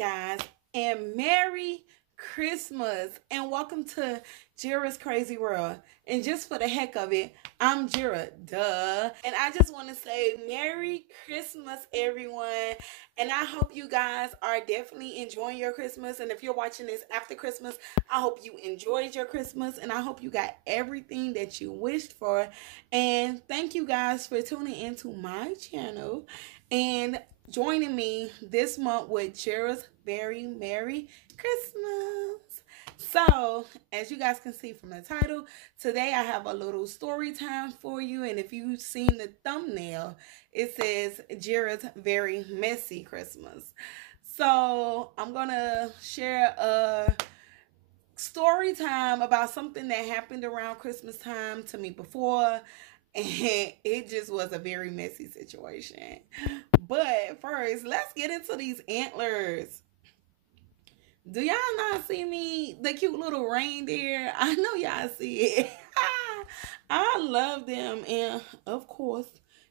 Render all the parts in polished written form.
guys, and Merry Christmas, and welcome to Jira's Crazy World. And just for the heck of it, I'm Jira, duh. And I just want to say Merry Christmas, everyone. And I hope you guys are definitely enjoying your Christmas. And if you're watching this after Christmas, I hope you enjoyed your Christmas, and I hope you got everything that you wished for. And thank you guys for tuning into my channel. And joining me this month with Jira's Very Merry Christmas. So, as you guys can see from the title, today I have a little story time for you. And if you've seen the thumbnail, it says Jira's Very Messy Christmas. So, I'm going to share a story time about something that happened around Christmas time to me before, and it just was a very messy situation. But first, let's get into these antlers. Do y'all not see me? The cute little reindeer. I know y'all see it. I love them. And of course,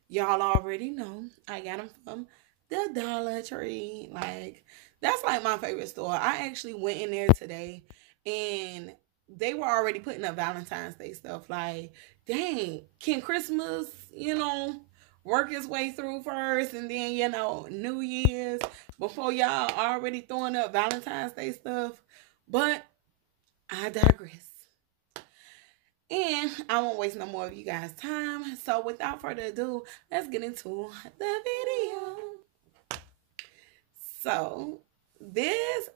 y'all already know I got them from the Dollar Tree. Like, that's like my favorite store. I actually went in there today and they were already putting up Valentine's Day stuff. Like, dang, can Christmas, work its way through first, and then, New Year's before y'all already throwing up Valentine's Day stuff? But I digress. And I won't waste no more of you guys' time. So without further ado, let's get into the video. So this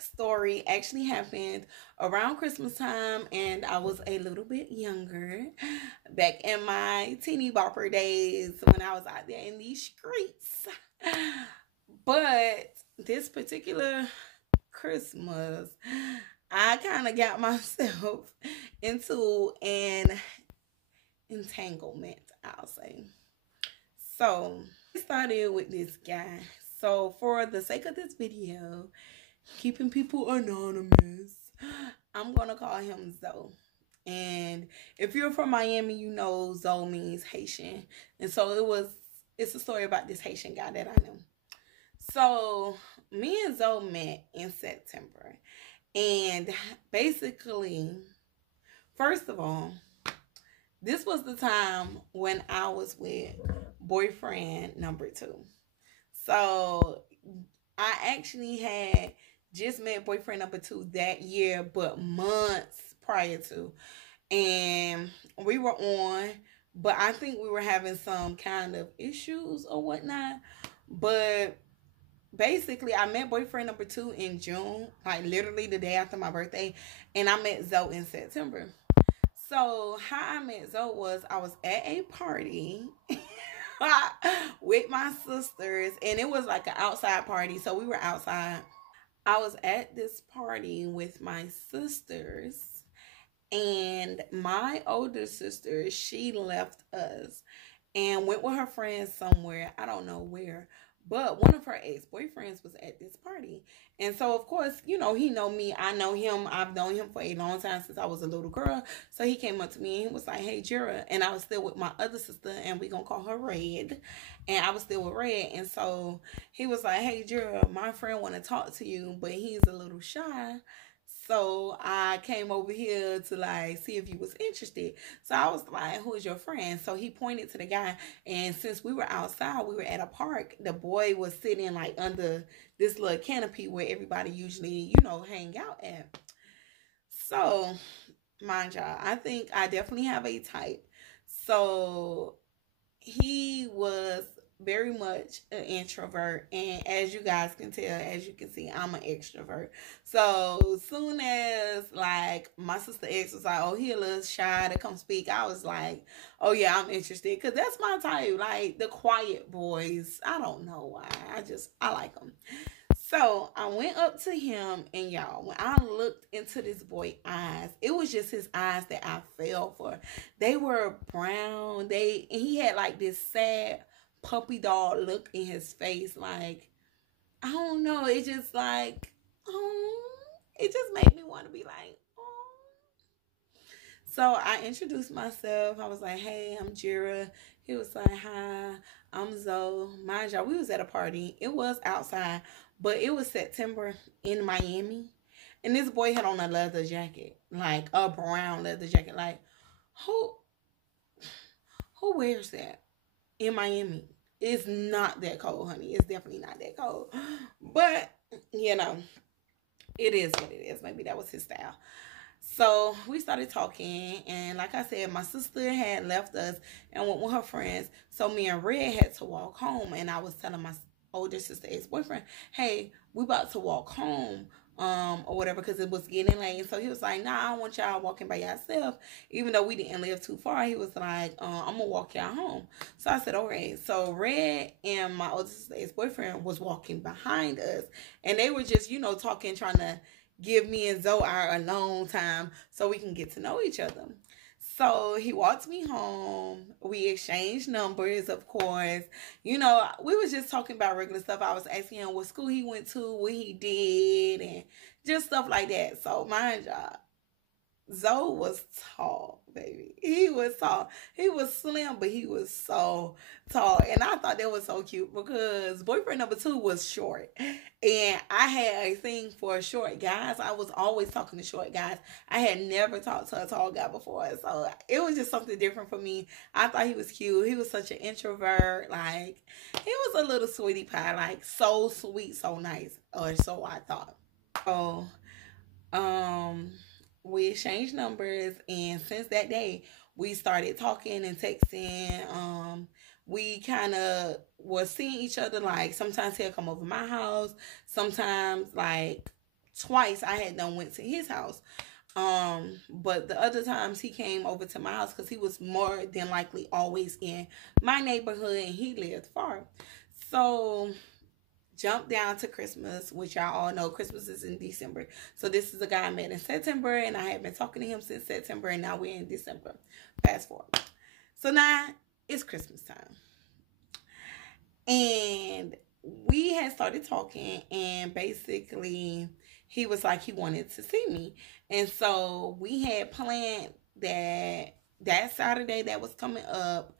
story actually happened around Christmas time, and I was a little bit younger, back in my teeny bopper days when I was out there in these streets. But this particular Christmas, I kind of got myself into an entanglement, I'll say. So it started with this guy. So for the sake of this video, keeping people anonymous, I'm gonna call him Zoe. And if you're from Miami, you know Zoe means Haitian. And so it's a story about this Haitian guy that I know. So me and Zoe met in September. And basically, first of all, this was the time when I was with boyfriend number 2. So I actually had just met boyfriend number 2 that year, but months prior to. And we were on, but I think we were having some kind of issues or whatnot. But basically, I met boyfriend number 2 in June, like literally the day after my birthday. And I met Zoe in September. So how I met Zoe was I was at a party with my sisters, and it was like an outside party. So we were outside. I was at this party with my sisters, and my older sister, she left us and went with her friends somewhere. I don't know where. But one of her ex-boyfriends was at this party. And so, of course, he know me. I know him. I've known him for a long time, since I was a little girl. So he came up to me and he was like, "Hey, Jira." And I was still with my other sister, and we going to call her Red. And I was still with Red. And so he was like, "Hey, Jira, my friend want to talk to you, but he's a little shy. So I came over here to like see if you was interested." So I was like, "Who is your friend?" So he pointed to the guy, and since we were outside, we were at a park. The boy was sitting like under this little canopy where everybody usually, hang out at. So, mind y'all, I think I definitely have a type. So he was very much an introvert, and as you guys can tell, as you can see, I'm an extrovert. So soon as like my sister X was like, "Oh, he a little shy to come speak," I was like, "Oh yeah, I'm interested," because that's my type, like the quiet boys. I don't know why, I like them. So I went up to him, and y'all, when I looked into this boy's eyes, it was just his eyes that I fell for. They were brown. And he had like this sad puppy dog look in his face. Like, I don't know. It just like, it just made me want to be like, oh. So I introduced myself. I was like, hey, I'm Jira. He was like, hi, I'm Zoe. Mind y'all, we was at a party. It was outside, but it was September in Miami. And this boy had on a leather jacket, like a brown leather jacket. Like, who who wears that in Miami? It's not that cold, honey. It's definitely not that cold. But, you know, it is what it is. Maybe that was his style. So we started talking, and like I said, my sister had left us and went with her friends. So me and Red had to walk home, and I was telling my older sister ex-boyfriend, "Hey, we about to walk home, or whatever, because it was getting late." And so he was like, "Nah, I don't want y'all walking by yourself." Even though we didn't live too far, he was like, "I'm gonna walk y'all home." So I said, "All right." So Red and my older sister ex-boyfriend was walking behind us, and they were just, talking, trying to give me and Zoe our alone time so we can get to know each other. So he walked me home. We exchanged numbers, of course. We was just talking about regular stuff. I was asking him what school he went to, what he did, and just stuff like that. So mind y'all, Zoe was tall, baby. He was tall. He was slim, but he was so tall. And I thought that was so cute because boyfriend number two was short. And I had a thing for short guys. I was always talking to short guys. I had never talked to a tall guy before. So it was just something different for me. I thought he was cute. He was such an introvert. Like, he was a little sweetie pie. Like, so sweet, so nice. Or so I thought. So, um, we exchanged numbers, and since that day, we started talking and texting. We kind of was seeing each other. Like sometimes he'll come over my house. Sometimes like twice I had done went to his house. But the other times he came over to my house because he was more than likely always in my neighborhood and he lived far. So jump down to Christmas, which y'all all know Christmas is in December. So this is a guy I met in September, and I had been talking to him since September, and now we're in December. Fast forward. So now it's Christmas time. And we had started talking, and basically he was like he wanted to see me. And so we had planned that Saturday that was coming up,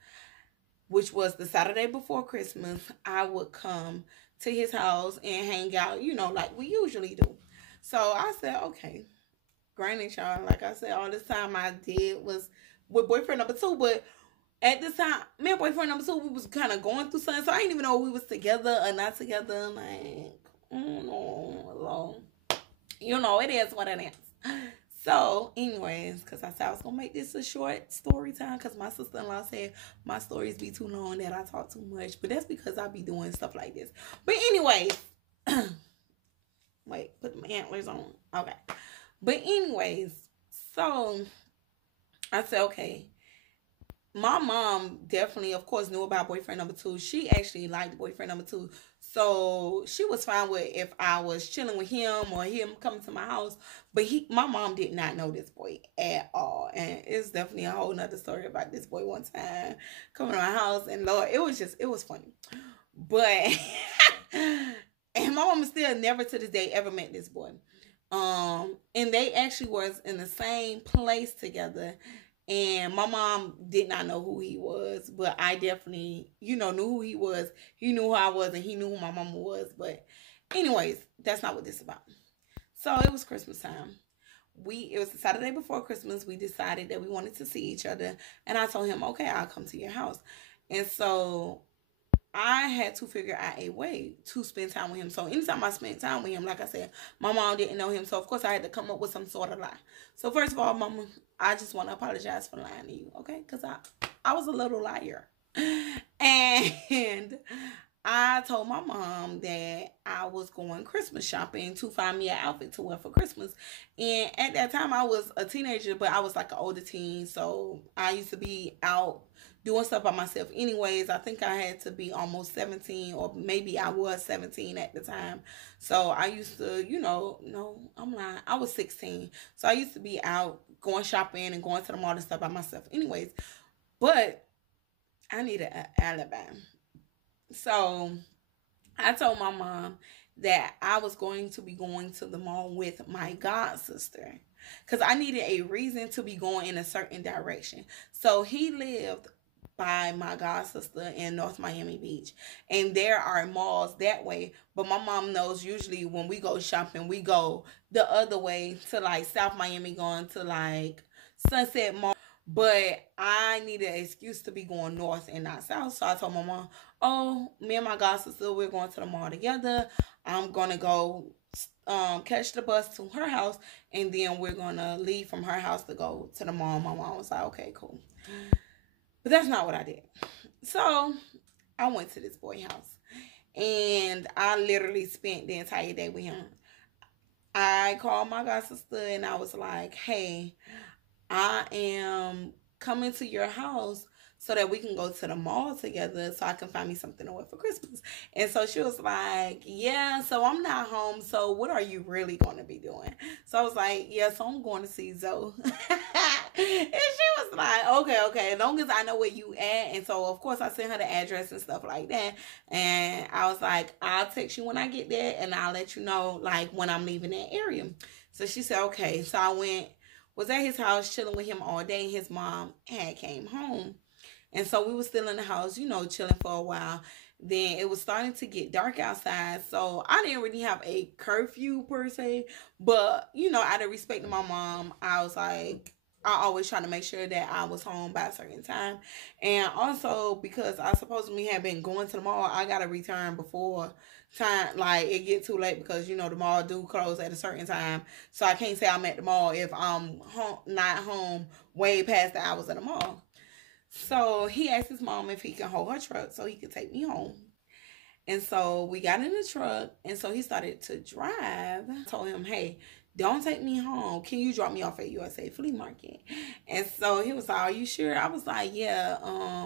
which was the Saturday before Christmas, I would come to his house and hang out, like we usually do. So I said, okay. Granted, y'all, like I said, all this time I did was with boyfriend number two, but at this time, me and boyfriend number two, we was kind of going through something, so I didn't even know if we was together or not together. Like, it is what it is. So, anyways, because I said I was going to make this a short story time because my sister-in-law said my stories be too long, that I talk too much. But that's because I be doing stuff like this. But anyways, wait, put my antlers on. Okay. But anyways, so I said, okay. My mom definitely, of course, knew about boyfriend number two. She actually liked boyfriend number two. So she was fine with if I was chilling with him or him coming to my house. But my mom did not know this boy at all. And it's definitely a whole nother story about this boy one time coming to my house. And Lord, it was funny. But, and my mom still never to this day ever met this boy. And they actually was in the same place together. And my mom did not know who he was, but I definitely, knew who he was. He knew who I was, and he knew who my mama was. But anyways, that's not what this is about. So it was Christmas time. It was the Saturday before Christmas. We decided that we wanted to see each other. And I told him, okay, I'll come to your house. And so I had to figure out a way to spend time with him. So anytime I spent time with him, like I said, my mom didn't know him. So of course I had to come up with some sort of lie. So first of all, Mama, I just want to apologize for lying to you, okay? Because I was a little liar. And I told my mom that I was going Christmas shopping to find me an outfit to wear for Christmas. And at that time, I was a teenager, but I was like an older teen. So I used to be out doing stuff by myself anyways. I think I had to be almost 17, or maybe I was 17 at the time. So I used to, no, I'm lying. I was 16. So I used to be out going shopping and going to the mall and stuff by myself anyways. But I needed an alibi. So I told my mom that I was going to be going to the mall with my god sister because I needed a reason to be going in a certain direction. So he lived by my god sister in North Miami Beach, and there are malls that way. But my mom knows usually when we go shopping, we go the other way to like South Miami, going to like Sunset Mall. But I needed an excuse to be going north and not south. So I told my mom, oh, me and my god sister, we're going to the mall together. I'm gonna go catch the bus to her house, and then we're gonna leave from her house to go to the mall. My mom was like, okay, cool. But that's not what I did. So I went to this boy house, and I literally spent the entire day with him. I called my god sister and I was like, hey, I am coming to your house so that we can go to the mall together so I can find me something to wear for Christmas. And so she was like, yeah, so I'm not home. So what are you really going to be doing? So I was like, yeah, so I'm going to see Zoe. And she was like, okay, as long as I know where you at. And so, of course, I sent her the address and stuff like that. And I was like, I'll text you when I get there and I'll let you know, like, when I'm leaving that area. So she said, okay. So I was at his house chilling with him all day, and his mom had came home. And so we were still in the house, you know, chilling for a while. Then it was starting to get dark outside, so I didn't really have a curfew per se. But, you know, out of respect to my mom, I was like, I always try to make sure that I was home by a certain time. And also because I supposedly had been going to the mall, I got to return before time, like it get too late, because you know the mall do close at a certain time. So I can't say I'm at the mall if I'm not home way past the hours of the mall. So he asked his mom if he can hold her truck so he could take me home. And so we got in the truck, and so he started to drive. I told him, hey, don't take me home. Can you drop me off at USA Flea Market? And so he was like, are you sure? I was like, yeah,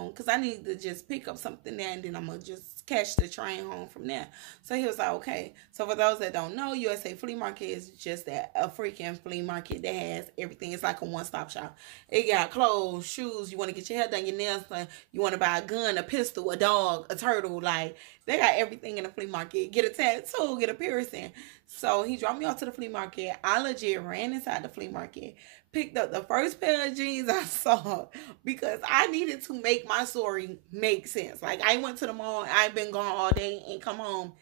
because I need to just pick up something there, and then I'm going to just catch the train home from there. So he was like, okay. So for those that don't know, USA Flea Market is just a freaking flea market that has everything. It's like a one-stop shop. It got clothes, shoes. You want to get your hair done, your nails done. You want to buy a gun, a pistol, a dog, a turtle. Like, they got everything in the flea market. Get a tattoo, get a piercing. So he dropped me off to the flea market. I legit ran inside the flea market, picked up the first pair of jeans I saw, because I needed to make my story make sense. Like, I went to the mall, I've been gone all day, and come home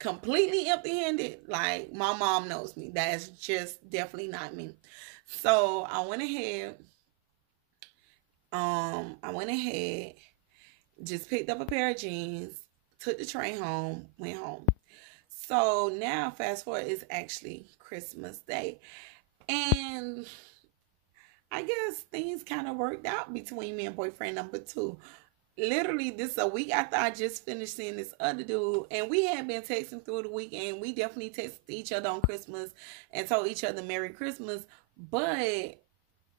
completely empty-handed. Like, my mom knows me. That's just definitely not me. So I went ahead, just picked up a pair of jeans, took the train home, went home. So now, fast forward, it's actually Christmas Day. And I guess things kind of worked out between me and boyfriend number 2. Literally, this is a week after I just finished seeing this other dude. And we had been texting through the weekend. We definitely texted each other on Christmas and told each other Merry Christmas. But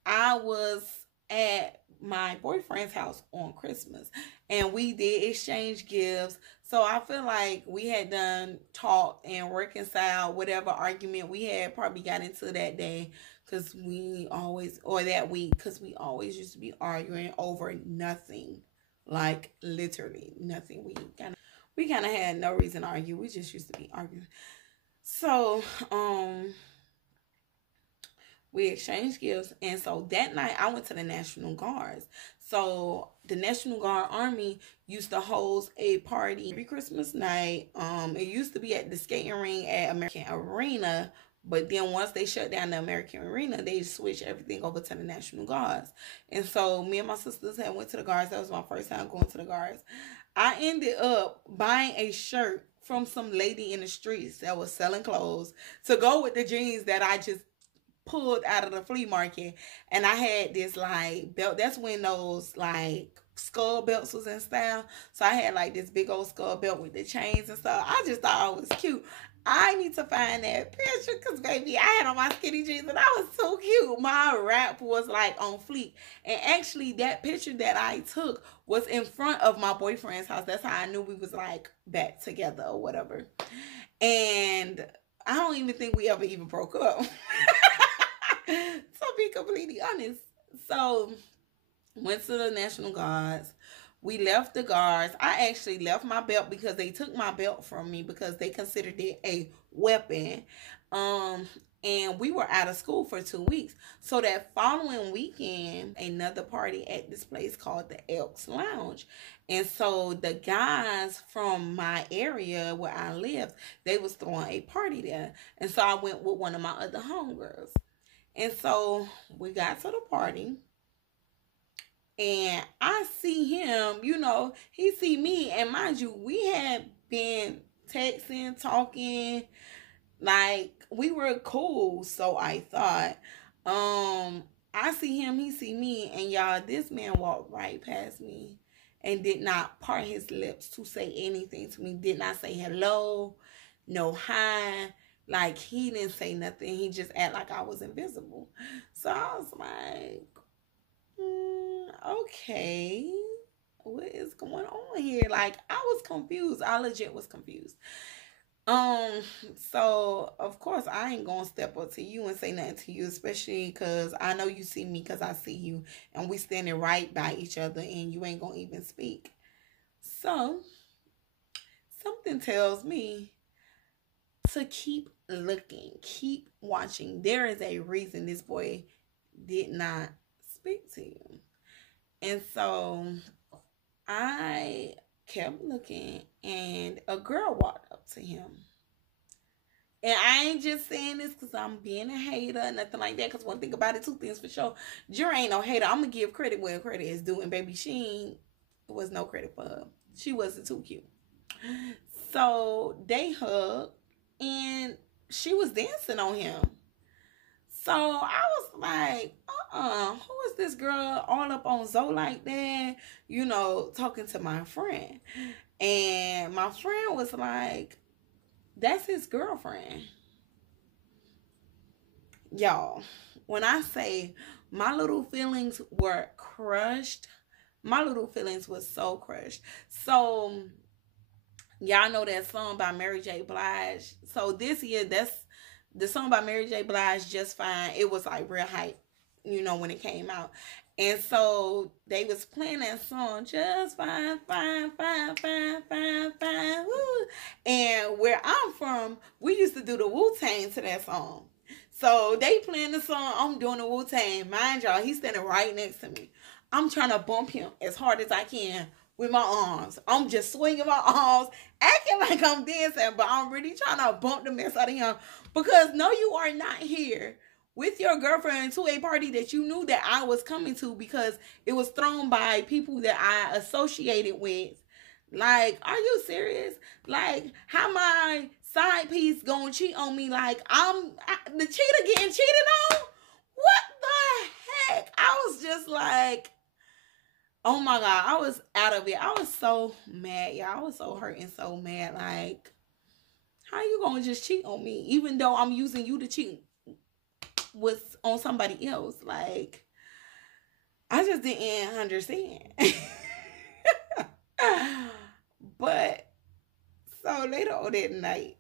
I was at my boyfriend's house on Christmas, and we did exchange gifts. So I feel like we had done talked and reconciled whatever argument we had probably got into that day, because we always, or that week, because we always used to be arguing over nothing, like literally nothing. We kind of had no reason to argue. We just used to be arguing. So we exchanged gifts, and so that night I went to the National Guards. So the National Guard Army used to host a party every Christmas night. It used to be at the skating ring at American Arena, but then once they shut down the American Arena, they switched everything over to the National Guards. And so me and my sisters had went to the Guards. That was my first time going to the Guards. I ended up buying a shirt from some lady in the streets that was selling clothes to go with the jeans that I just pulled out of the flea market. And I had this like belt. That's when those like skull belts was in style. So I had like this big old skull belt with the chains and stuff. I just thought it was cute. I need to find that picture, because baby, I had on my skinny jeans and I was so cute. My wrap was like on fleek. And actually that picture that I took was in front of my boyfriend's house. That's how I knew we was like back together or whatever. And I don't even think we ever even broke up. So be completely honest. So went to the National Guards. We left the guards. I actually left my belt because they took my belt from me because they considered it a weapon. Um, and we were out of school for 2 weeks. So that following weekend, another party at this place called the Elks Lounge. And so the guys from my area where I lived, they was throwing a party there. And so I went with one of my other homegirls. And so we got to the party. And I see him, he see me. And mind you, we had been texting, talking, like we were cool. So I thought, I see him, he see me, and y'all, this man walked right past me and did not part his lips to say anything to me. Did not say hello, no hi. Like, he didn't say nothing. He just act like I was invisible. So I was like, okay, what is going on here? Like, I was confused. I legit was confused. So of course I ain't gonna step up to you and say nothing to you, especially because I know you see me because I see you, and we standing right by each other, and you ain't gonna even speak. So something tells me to keep looking, keep watching. There is a reason this boy did not speak to you. And so I kept looking, and a girl walked up to him. And I ain't just saying this because I'm being a hater, nothing like that. Because one thing about it, two things for sure. Jura ain't no hater. I'm going to give credit where credit is due. And baby, was no credit for her. She wasn't too cute. So they hugged, and she was dancing on him. So I was like, who is this girl all up on Zoe like that? Talking to my friend. And my friend was like, that's his girlfriend. Y'all, when I say my little feelings were crushed, my little feelings was so crushed. So y'all know that song by Mary J. Blige. So this year, that's the song by Mary J. Blige, Just Fine. It was like real hype, when it came out. And so they was playing that song, Just Fine, Fine, Fine, Fine, Fine, Fine, woo. And where I'm from, we used to do the Wu-Tang to that song. So they playing the song, I'm doing the Wu-Tang. Mind y'all, he's standing right next to me. I'm trying to bump him as hard as I can with my arms. I'm just swinging my arms, acting like I'm dancing, but I'm really trying to bump the mess out of him. Because no, you are not here with your girlfriend to a party that you knew that I was coming to because it was thrown by people that I associated with. Like, are you serious? Like, how my side piece gonna cheat on me? Like, the cheater getting cheated on? What the heck? I was just like, oh my God, I was out of it. I was so mad, y'all. I was so hurt and so mad. Like, how you gonna just cheat on me even though I'm using you to cheat was on somebody else? Like, I just didn't understand. But so later on that night,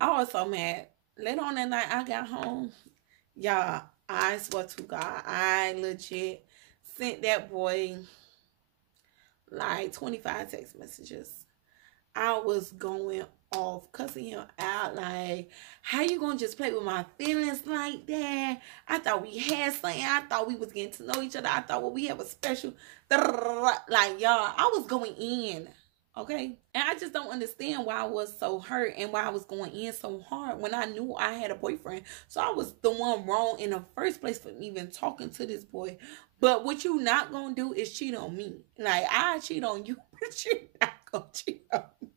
I was so mad. Later on that night, I got home. Y'all, I swear to God, I legit sent that boy like 25 text messages. I was going off, cussing him out. Like, how you gonna just play with my feelings like that? I thought we had something. I thought we was getting to know each other. I thought, well, we have a special, like, y'all, I was going in, okay? And I just don't understand why I was so hurt and why I was going in so hard when I knew I had a boyfriend. So I was the one wrong in the first place for even talking to this boy. But what you not gonna do is cheat on me. Like, I cheat on you, but you're not gonna cheat on me.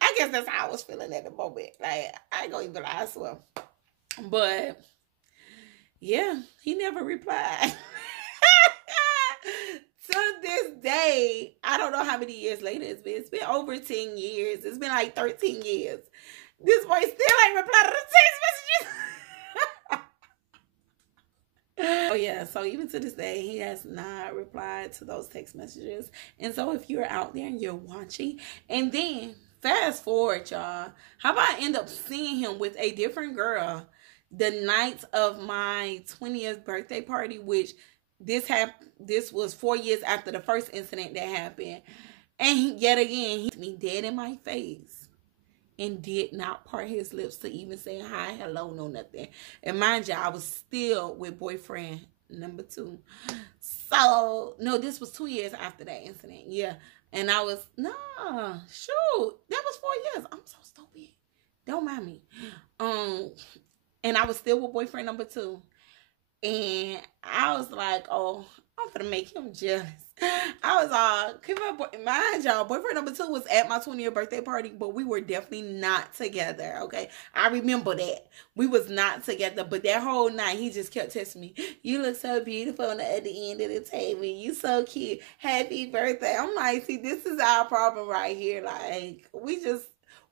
I guess that's how I was feeling at the moment. Like, I ain't gonna even lie, I swear. But yeah, he never replied. To this day, I don't know how many years later it's been. It's been over 10 years. It's been like 13 years. This boy still ain't replied to the text messages. Oh yeah, so even to this day, he has not replied to those text messages. And so if you're out there and you're watching, and then fast forward, y'all, how about I end up seeing him with a different girl the night of my 20th birthday party, which This was 4 years after the first incident that happened. And yet again, he looked me dead in my face and did not part his lips to even say hi, hello, no nothing. And mind you, I was still with boyfriend number 2. So, no, this was 2 years after that incident. Yeah. And I was, nah, shoot. That was 4 years. I'm so stupid. Don't mind me. And I was still with boyfriend number 2. And I was like, oh, I'm gonna make him jealous. I was all, mind y'all, boyfriend number 2 was at my 20th birthday party, but we were definitely not together, okay? I remember that. We was not together, but that whole night, he just kept texting me, you look so beautiful on the other end of the table. You so cute. Happy birthday. I'm like, see, this is our problem right here. Like,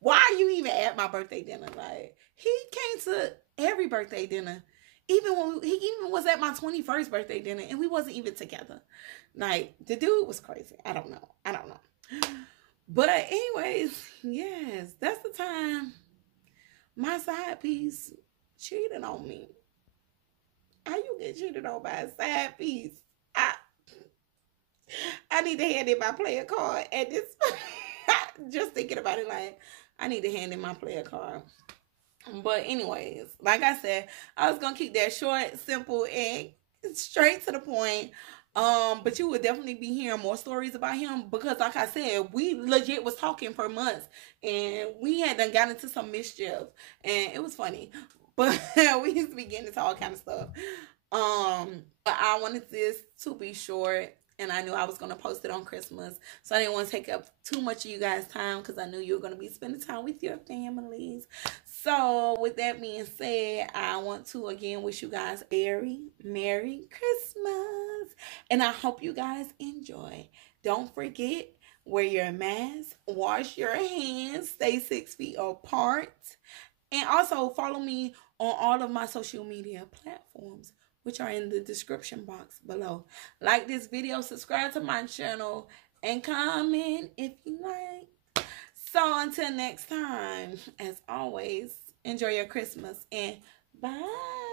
why are you even at my birthday dinner? Like, he came to every birthday dinner. Even when he even was at my 21st birthday dinner and we wasn't even together. Like, the dude was crazy. I don't know. But anyways, yes, that's the time my side piece cheated on me. How you get cheated on by a side piece? I need to hand in my player card at this just thinking about it, like, I need to hand in my player card. But anyways, like I said, I was gonna keep that short, simple, and straight to the point. But you would definitely be hearing more stories about him because, like I said, we legit was talking for months, and we had done got into some mischief, and it was funny. But we used to be getting into all kind of stuff. But I wanted this to be short. And I knew I was going to post it on Christmas. So I didn't want to take up too much of you guys' time because I knew you were going to be spending time with your families. So with that being said, I want to again wish you guys a very Merry Christmas. And I hope you guys enjoy. Don't forget, wear your mask, wash your hands, stay 6 feet apart. And also follow me on all of my social media platforms, which are in the description box below. Like this video, subscribe to my channel, and comment if you like. So until next time, as always, enjoy your Christmas and bye.